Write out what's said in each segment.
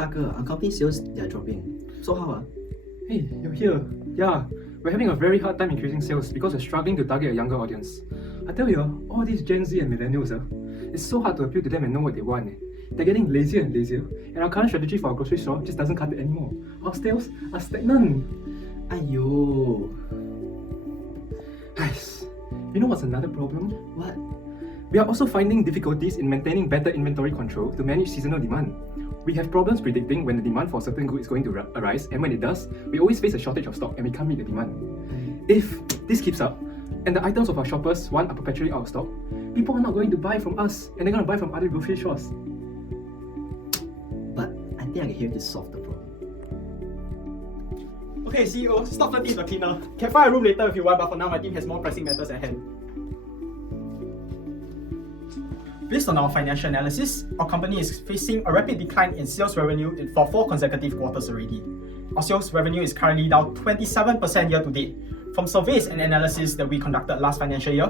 大哥, our company sales, they are dropping. So how? Hey, you're here. Yeah, we're having a very hard time increasing sales because we're struggling to target a younger audience. I tell you, all these Gen Z and millennials, it's so hard to appeal to them and know what they want. They're getting lazier and lazier, and our current strategy for our grocery store just doesn't cut it anymore. Our sales are stagnant. Aiyo. Guys, you know what's another problem? What? We are also finding difficulties in maintaining better inventory control to manage seasonal demand. We have problems predicting when the demand for a certain good is going to arise, and when it does, we always face a shortage of stock and we can't meet the demand. If this keeps up, and the items of our shoppers want are perpetually out of stock, people are not going to buy from us, and they're going to buy from other grocery stores. But I think I can help to solve the problem. Okay, CEO, stop flirting with the cleaner. Can find a room later if you want, but for now my team has more pressing matters at hand. Based on our financial analysis, our company is facing a rapid decline in sales revenue for 4 consecutive quarters already. Our sales revenue is currently down 27% year to date. From surveys and analysis that we conducted last financial year,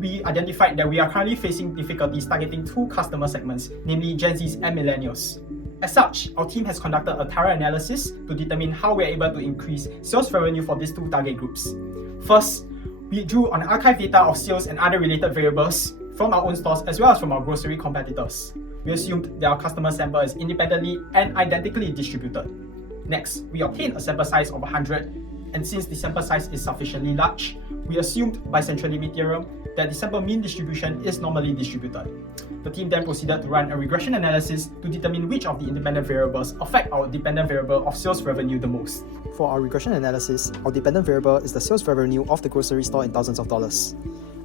we identified that we are currently facing difficulties targeting 2 customer segments, namely Gen Zs and Millennials. As such, our team has conducted a thorough analysis to determine how we are able to increase sales revenue for these 2 target groups. First, we drew on archive data of sales and other related variables from our own stores as well as from our grocery competitors. We assumed that our customer sample is independently and identically distributed. Next, we obtained a sample size of 100, and since the sample size is sufficiently large, we assumed by central limit theorem that the sample mean distribution is normally distributed. The team then proceeded to run a regression analysis to determine which of the independent variables affect our dependent variable of sales revenue the most. For our regression analysis, our dependent variable is the sales revenue of the grocery store in thousands of dollars.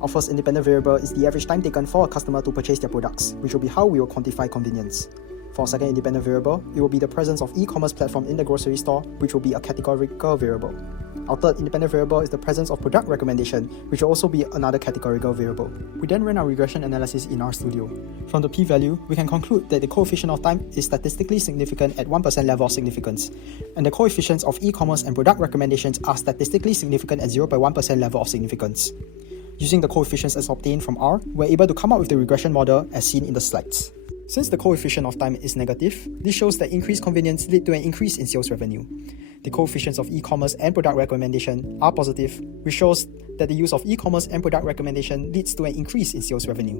Our first independent variable is the average time taken for a customer to purchase their products, which will be how we will quantify convenience. For our second independent variable, it will be the presence of e-commerce platform in the grocery store, which will be a categorical variable. Our third independent variable is the presence of product recommendation, which will also be another categorical variable. We then ran our regression analysis in our studio. From the p-value, we can conclude that the coefficient of time is statistically significant at 1% level of significance, and the coefficients of e-commerce and product recommendations are statistically significant at 0.1% level of significance. Using the coefficients as obtained from R, we're able to come up with the regression model as seen in the slides. Since the coefficient of time is negative, this shows that increased convenience lead to an increase in sales revenue. The coefficients of e-commerce and product recommendation are positive, which shows that the use of e-commerce and product recommendation leads to an increase in sales revenue.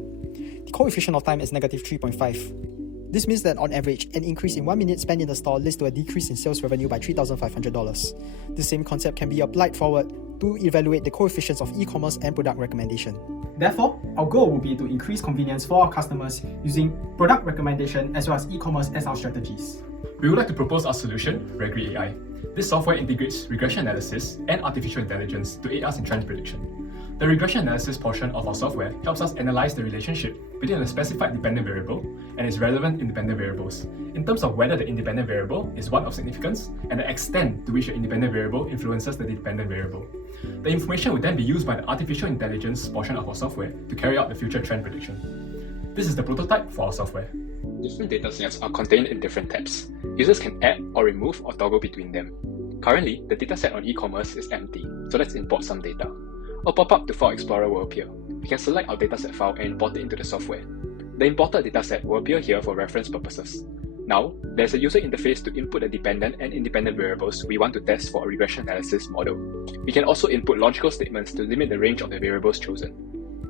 The coefficient of time is negative 3.5. This means that on average, an increase in 1 minute spent in the store leads to a decrease in sales revenue by $3,500. The same concept can be applied forward to evaluate the coefficients of e-commerce and product recommendation. Therefore, our goal will be to increase convenience for our customers using product recommendation as well as e-commerce as our strategies. We would like to propose our solution, Regre-AI. This software integrates regression analysis and artificial intelligence to aid us in trend prediction. The regression analysis portion of our software helps us analyze the relationship between a specified dependent variable and its relevant independent variables, in terms of whether the independent variable is one of significance and the extent to which the independent variable influences the dependent variable. The information will then be used by the artificial intelligence portion of our software to carry out the future trend prediction. This is the prototype for our software. Different datasets are contained in different tabs. Users can add or remove or toggle between them. Currently, the dataset on e-commerce is empty, so let's import some data. A pop-up to File Explorer will appear. We can select our dataset file and import it into the software. The imported dataset will appear here for reference purposes. Now, there's a user interface to input the dependent and independent variables we want to test for a regression analysis model. We can also input logical statements to limit the range of the variables chosen.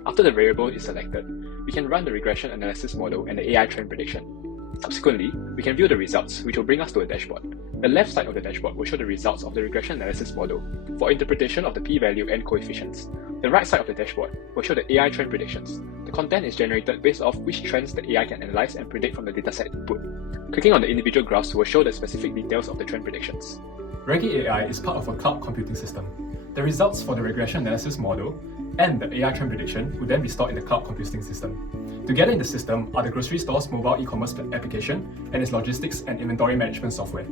After the variable is selected, we can run the regression analysis model and the AI trend prediction. Subsequently, we can view the results, which will bring us to a dashboard. The left side of the dashboard will show the results of the regression analysis model for interpretation of the p-value and coefficients. The right side of the dashboard will show the AI trend predictions. The content is generated based off which trends the AI can analyze and predict from the dataset input. Clicking on the individual graphs will show the specific details of the trend predictions. Regre-AI is part of a cloud computing system. The results for the regression analysis model and the AI trend prediction will then be stored in the cloud computing system. Together in the system are the grocery store's mobile e-commerce application and its logistics and inventory management software.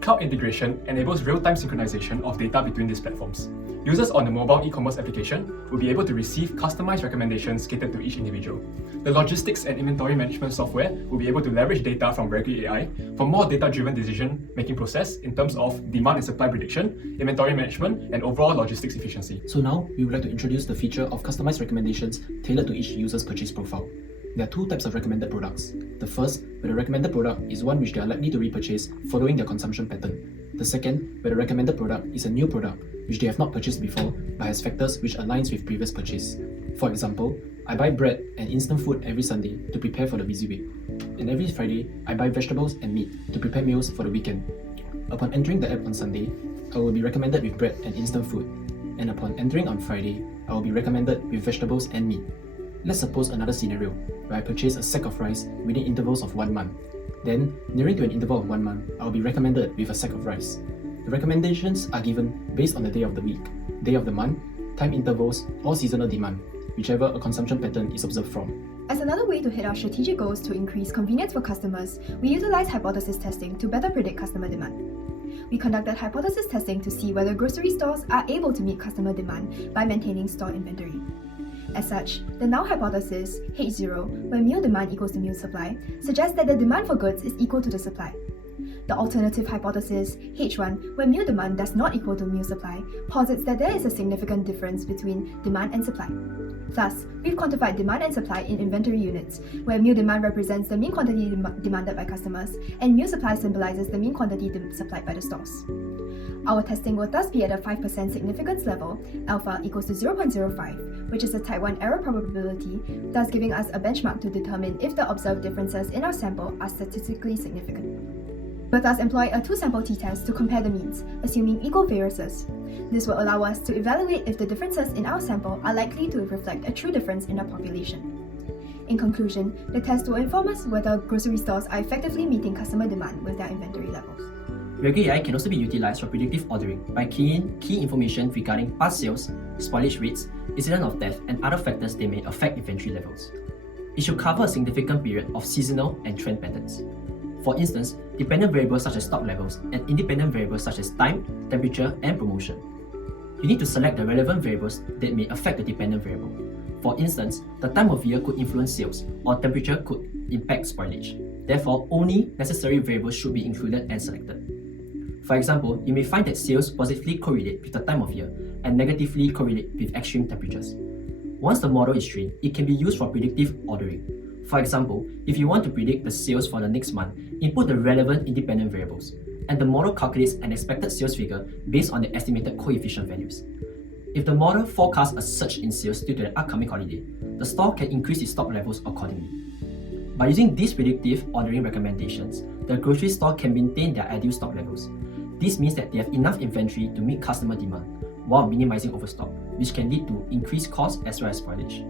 Cloud integration enables real-time synchronization of data between these platforms. Users on the mobile e-commerce application will be able to receive customized recommendations catered to each individual. The logistics and inventory management software will be able to leverage data from Regre-AI for more data-driven decision-making process in terms of demand and supply prediction, inventory management, and overall logistics efficiency. So now, we would like to introduce the feature of customized recommendations tailored to each user's purchase profile. There are two types of recommended products. The first, where the recommended product is one which they are likely to repurchase following their consumption pattern. The second, where the recommended product is a new product which they have not purchased before but has factors which aligns with previous purchase. For example, I buy bread and instant food every Sunday to prepare for the busy week. And every Friday, I buy vegetables and meat to prepare meals for the weekend. Upon entering the app on Sunday, I will be recommended with bread and instant food. And upon entering on Friday, I will be recommended with vegetables and meat. Let's suppose another scenario, where I purchase a sack of rice within intervals of 1 month. Then, nearing to an interval of 1 month, I will be recommended with a sack of rice. The recommendations are given based on the day of the week, day of the month, time intervals, or seasonal demand, whichever a consumption pattern is observed from. As another way to hit our strategic goals to increase convenience for customers, we utilize hypothesis testing to better predict customer demand. We conducted hypothesis testing to see whether grocery stores are able to meet customer demand by maintaining store inventory. As such, the null hypothesis, H0, where meal demand equals to meal supply, suggests that the demand for goods is equal to the supply. The alternative hypothesis, H1, where meal demand does not equal to meal supply, posits that there is a significant difference between demand and supply. Thus, we've quantified demand and supply in inventory units, where meal demand represents the mean quantity demanded by customers, and meal supply symbolizes the mean quantity supplied by the stores. Our testing will thus be at a 5% significance level, alpha equals to 0.05, which is a type 1 error probability, thus giving us a benchmark to determine if the observed differences in our sample are statistically significant. We'll thus employ a two-sample t-test to compare the means, assuming equal variances. This will allow us to evaluate if the differences in our sample are likely to reflect a true difference in the population. In conclusion, the test will inform us whether grocery stores are effectively meeting customer demand with their inventory levels. Regre-AI can also be utilized for predictive ordering by keying in key information regarding past sales, spoilage rates, incident of theft, and other factors that may affect inventory levels. It should cover a significant period of seasonal and trend patterns. For instance, dependent variables such as stock levels and independent variables such as time, temperature, and promotion. You need to select the relevant variables that may affect the dependent variable. For instance, the time of year could influence sales, or temperature could impact spoilage. Therefore, only necessary variables should be included and selected. For example, you may find that sales positively correlate with the time of year and negatively correlate with extreme temperatures. Once the model is trained, it can be used for predictive ordering. For example, if you want to predict the sales for the next month, input the relevant independent variables, and the model calculates an expected sales figure based on the estimated coefficient values. If the model forecasts a surge in sales due to the upcoming holiday, the store can increase its stock levels accordingly. By using these predictive ordering recommendations, the grocery store can maintain their ideal stock levels. This means that they have enough inventory to meet customer demand, while minimizing overstock, which can lead to increased costs as well as spoilage.